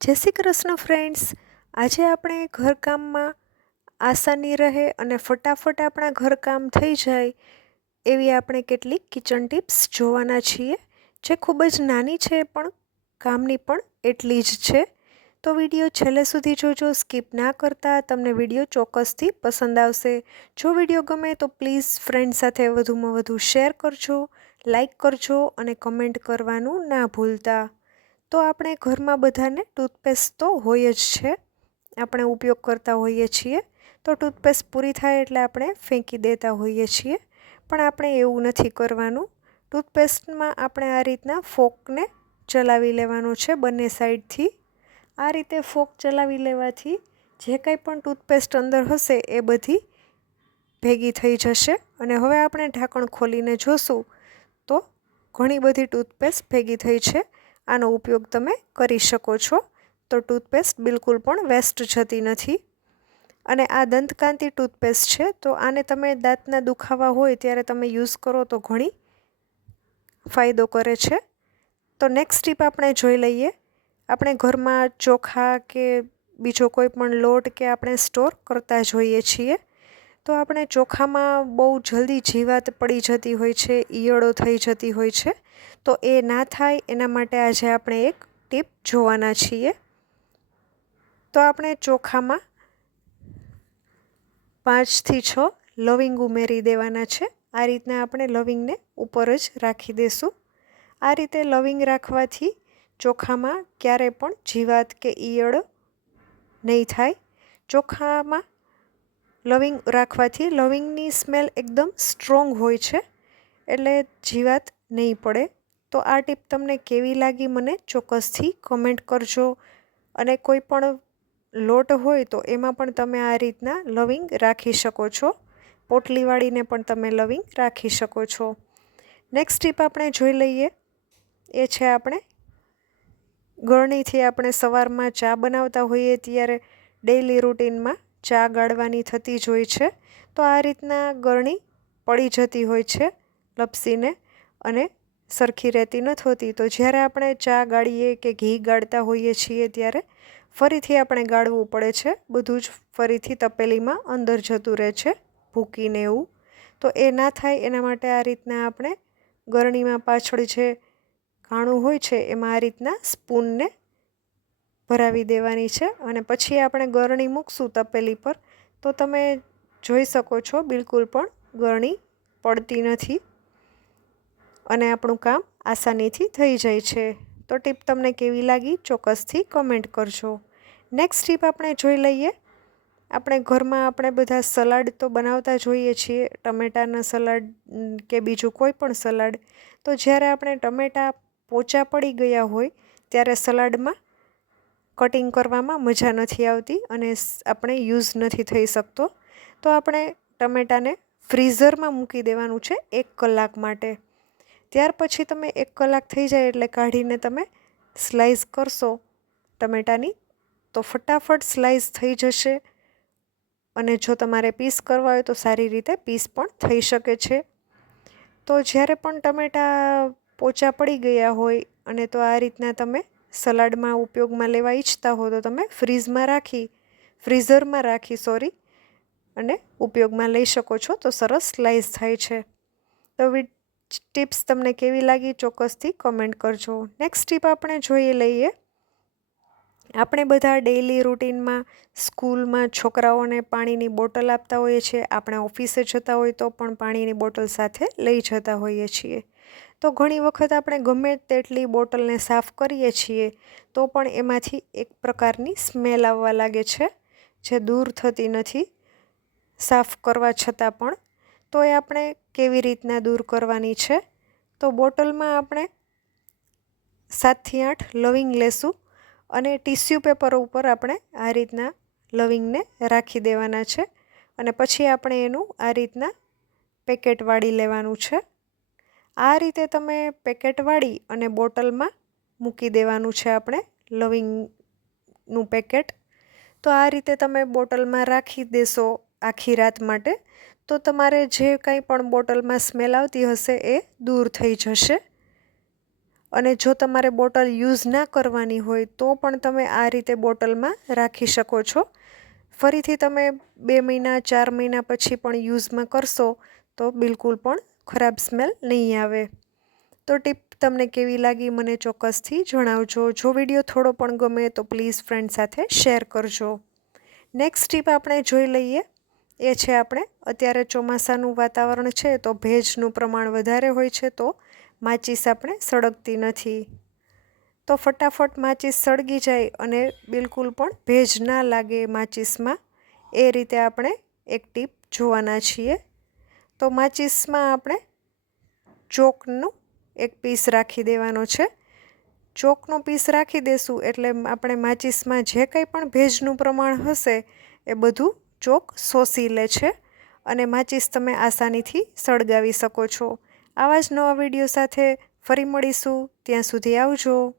જય શ્રી કૃષ્ણ ફ્રેન્ડ્સ આજે આપણે ઘરકામમાં આસાની રહે અને ફટાફટ આપણા ઘરકામ થઈ જાય એવી આપણે કેટલીક કિચન ટિપ્સ જોવાના છીએ, જે ખૂબ જ નાની છે પણ કામની પણ એટલી જ છે. તો વીડિયો છેલ્લે સુધી જોજો સ્કીપ ના કરતા, તમને વીડિયો ચોક્કસથી પસંદ આવશે. જો વીડિયો ગમે તો પ્લીઝ ફ્રેન્ડ સાથે વધુમાં વધુ શેર કરજો લાઈક કરજો અને કમેન્ટ કરવાનું ના ભૂલતા. તો આપણે ઘરમાં બધાને ટૂથપેસ્ટ તો હોય જ છે. આપણે ઉપયોગ કરતા હોઈએ છીએ. તો ટૂથપેસ્ટ પૂરી થાય એટલે આપણે ફેંકી દેતા હોઈએ છીએ. પણ આપણે એવું નથી કરવાનું. ટૂથપેસ્ટમાં આપણે આ રીતના ફોકને ચલાવી લેવાનું છે બંને સાઈડથી. આ રીતે ફોક ચલાવી લેવાથી જે કંઈ પણ ટૂથપેસ્ટ અંદર હશે એ બધી ભેગી થઈ જશે. અને હવે આપણે ઢાંકણ ખોલીને જોશું તો ઘણી બધી ટૂથપેસ્ટ ભેગી થઈ છે. આનો ઉપયોગ તમે કરી શકો છો. તો ટૂથપેસ્ટ બિલકુલ પણ વેસ્ટ જતી નથી. અને આ દંતકાંતિ ટૂથપેસ્ટ છે, તો આને તમે દાંતના દુખાવા હોય ત્યારે તમે યુઝ કરો તો ઘણી ફાયદો કરે છે. તો નેક્સ્ટ ટીપ આપણે જોઈ લઈએ. આપણે ઘરમાં ચોખા કે બીજો કોઈ પણ લોટ કે આપણે સ્ટોર કરતા જોઈએ છીએ. તો આપણે ચોખામાં બહુ જલ્દી જીવાત પડી જતી હોય છે, ઈયળો થઈ જતી હોય છે. તો એ ના થાય, એના માટે આજે આપણે એક ટીપ જોવાના છીએ. તો આપણે ચોખામાં પાંચથી છ લવિંગ ઉમેરી દેવાના છે. આ રીતના આપણે લવિંગને ઉપર જ રાખી દઈશું આ રીતે લવિંગ રાખવાથી ચોખામાં ક્યારે પણ જીવાત કે ઈયળ નહીં થાય. ચોખામાં લવિંગ રાખવાથી લવિંગની સ્મેલ એકદમ સ્ટ્રોંગ હોય છે, એટલે જીવાત નહીં પડે. તો આ ટીપ તમને કેવી લાગી મને ચોક્કસથી કમેન્ટ કરજો. અને કોઈ પણ લોટ હોય તો એમાં પણ તમે આ રીતના લવિંગ રાખી શકો છો. પોટલીવાળીને પણ તમે લવિંગ રાખી શકો છો. નેક્સ્ટ ટીપ આપણે જોઈ લઈએ. એ છે આપણે ગળણીથી આપણે સવારમાં ચા બનાવતા હોઈએ ત્યારે ડેઈલી રૂટીનમાં ચા ગાળવાની થતી જ હોય છે. તો આ રીતના ગળણી પડી જતી હોય છે લપસીને અને સરખી રહેતી નથી હોતી, તો જ્યારે આપણે ચા ગાળીએ કે ઘી ગાળતા હોઈએ છીએ ત્યારે ફરીથી આપણે ગાળવું પડે છે. બધું જ ફરીથી તપેલીમાં અંદર જતું રહે છે, ભૂકીને એવું. તો એ ના થાય, એના માટે આ રીતના આપણે ગરણીમાં પાછળ જે ઘાણું હોય છે, એમાં આ રીતના સ્પૂનને ભરાવી દેવાની છે. અને પછી આપણે ગરણી મૂકશું તપેલી પર, તો તમે જોઈ શકો છો, બિલકુલ પણ ગરણી પડતી નથી. અને આપણું કામ આસાનીથી થઈ જાય છે. તો ટીપ તમને કેવી લાગી ચોક્કસથી કમેન્ટ કરજો. નેક્સ્ટ ટીપ આપણે જોઈ લઈએ. આપણે ઘરમાં આપણે બધા સલાડ તો બનાવતા જોઈએ છીએ, ટમેટાના સલાડ કે બીજું કોઈ પણ સલાડ. તો જ્યારે આપણે ટમેટાં પોચા પડી ગયા હોય, ત્યારે સલાડમાં કટિંગ કરવામાં મજા નથી આવતી અને આપણે યુઝ નથી થઈ શકતો. તો આપણે ટમેટાને ફ્રીઝરમાં મૂકી દેવાનું છે એક કલાક માટે. ત્યાર પછી તમે એક કલાક થઈ જાય એટલે કાઢીને તમે સ્લાઈસ કરશો ટમેટાની, તો ફટાફટ સ્લાઈસ થઈ જશે. અને જો તમારે પીસ કરવા હોય તો સારી રીતે પીસ પણ થઈ શકે છે. તો જ્યારે પણ ટમેટાં પોચા પડી ગયા હોય અને તો આ રીતના તમે સલાડમાં ઉપયોગમાં લેવા ઈચ્છતા હો તો તમે ફ્રીઝમાં રાખી, ફ્રીઝરમાં રાખી, સોરી, અને ઉપયોગમાં લઈ શકો છો તો સરસ સ્લાઈસ થાય છે. તો ટિપ્સ તમને કેવી લાગી ચોક્કસથી કમેન્ટ કરજો. નેક્સ્ટ ટીપ આપણે જોઈ લઈએ. આપણે બધા ડેઈલી રૂટીનમાં સ્કૂલમાં છોકરાઓને પાણીની બોટલ આપતા હોઈએ છીએ. આપણે ઓફિસે જતા હોય તો પણ પાણીની બોટલ સાથે લઈ જતા હોઈએ છીએ. તો ઘણી વખત આપણે ગમે તેટલી બોટલને સાફ કરીએ છીએ, તો પણ એમાંથી એક પ્રકારની સ્મેલ આવવા લાગે છે, જે દૂર થતી નથી. સાફ કરવા છતાં પણ તો એ આપણે કેવી રીતના દૂર કરવાની છે? તો બોટલમાં આપણે સાતથી આઠ લવિંગ લેશું અને ટીસ્યુ પેપર ઉપર આપણે આ રીતના લવિંગને રાખી દેવાના છે અને પછી આપણે એનું આ રીતના પેકેટ વાળી લેવાનું છે. આ રીતે તમે પેકેટ વાળી અને બોટલમાં મૂકી દેવાનું છે આપણે લવિંગનું પેકેટ. તો આ રીતે તમે બોટલમાં રાખી દેશો આખી રાત માટે. તો તમારે જે કંઈ પણ બોટલમાં સ્મેલ આવતી હશે એ દૂર થઈ જશે. અને જો તમારે બોટલ યુઝ ના કરવાની હોય તો પણ તમે આ રીતે બોટલમાં રાખી શકો છો. ફરીથી તમે બે મહિના, ચાર મહિના પછી પણ યુઝમાં કરશો તો બિલકુલ પણ ખરાબ સ્મેલ નહીં આવે. તો ટીપ તમને કેવી લાગી મને ચોક્કસથી જણાવજો. જો વીડિયો થોડો પણ ગમે તો પ્લીઝ ફ્રેન્ડ સાથે શેર કરજો. નેક્સ્ટ ટીપ આપણે જોઈ લઈએ એ છે આપણે. અત્યારે ચોમાસાનું વાતાવરણ છે તો ભેજનું પ્રમાણ વધારે હોય છે તો માચીસ આપણે સળગતી નથી. તો ફટાફટ માચીસ સળગી જાય અને બિલકુલ પણ ભેજ ના લાગે માચીસમાં. એ રીતે આપણે એક ટીપ જોવાના છીએ. તો માચીસમાં આપણે ચોકનું એક પીસ રાખી દેવાનો છે. ચોકનો પીસ રાખી દેશું એટલે આપણે માચીસમાં જે કંઈ પણ ભેજનું પ્રમાણ હશે એ બધું ચોક શોષી લે છે અને માચીસ તમે આસાનીથી સળગાવી શકો છો. આવા જ નવા વીડિયો સાથે ફરી મળીશું. ત્યાં સુધી આવજો.